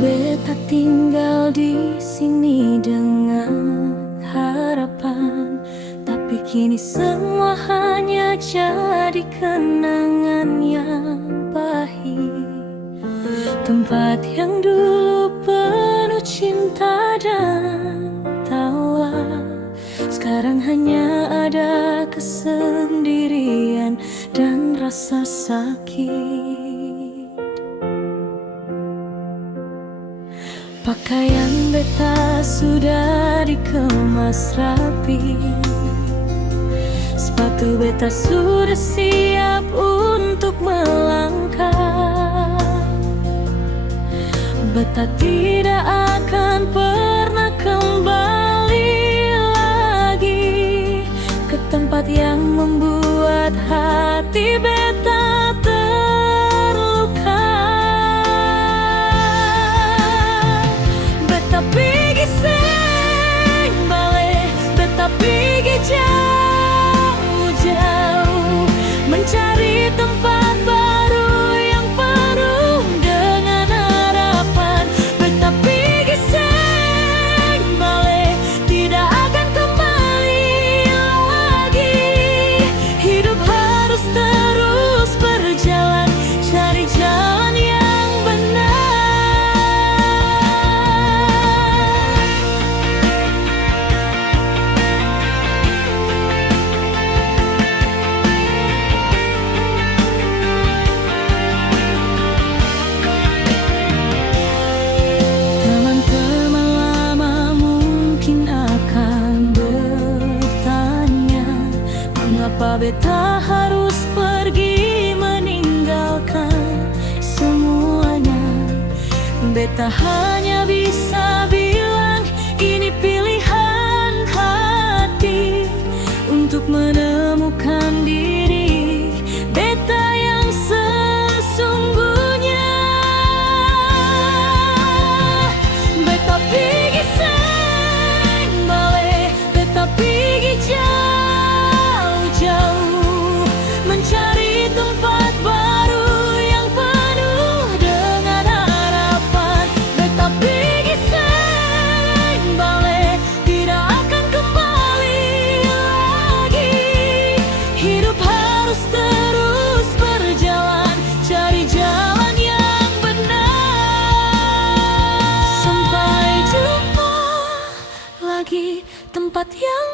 beta tinggal di sini dengan harapan, tapi kini semua hanya jadi kenangan yang pahit. Tempat yang dulu penuh cinta dan tawa, sekarang hanya ada kesendirian dan rasa sakit. Pakaian beta sudah dikemas rapi, sepatu beta sudah siap untuk melangkah. Beta tidak akan pernah kembali lagi ke tempat yang membuat hati beta terluka. Beta pergi seng balik, beta pergi jauh-jauh, mencari tempat baru yang penuh dengan harapan. Beta pergi seng balik, tidak akan kembali lagi. Hidup harus terus berjalan, cari jalan yang benar. Teman-teman lama mungkin akan bertanya, mengapa beta harus pergi meninggalkan semuanya. Beta hanya bisa bilang ini pilihan hati untuk menemukan diri beta yang sesungguhnya. Beta pergi seng balik, beta pergi jauh-jauh, mencari tempat baru yang penuh dengan harapan. Beta pergi seng balik, tidak akan kembali lagi. Hidup harus terus berjalan, cari jalan yang benar. Sampai jumpa lagi tempat yang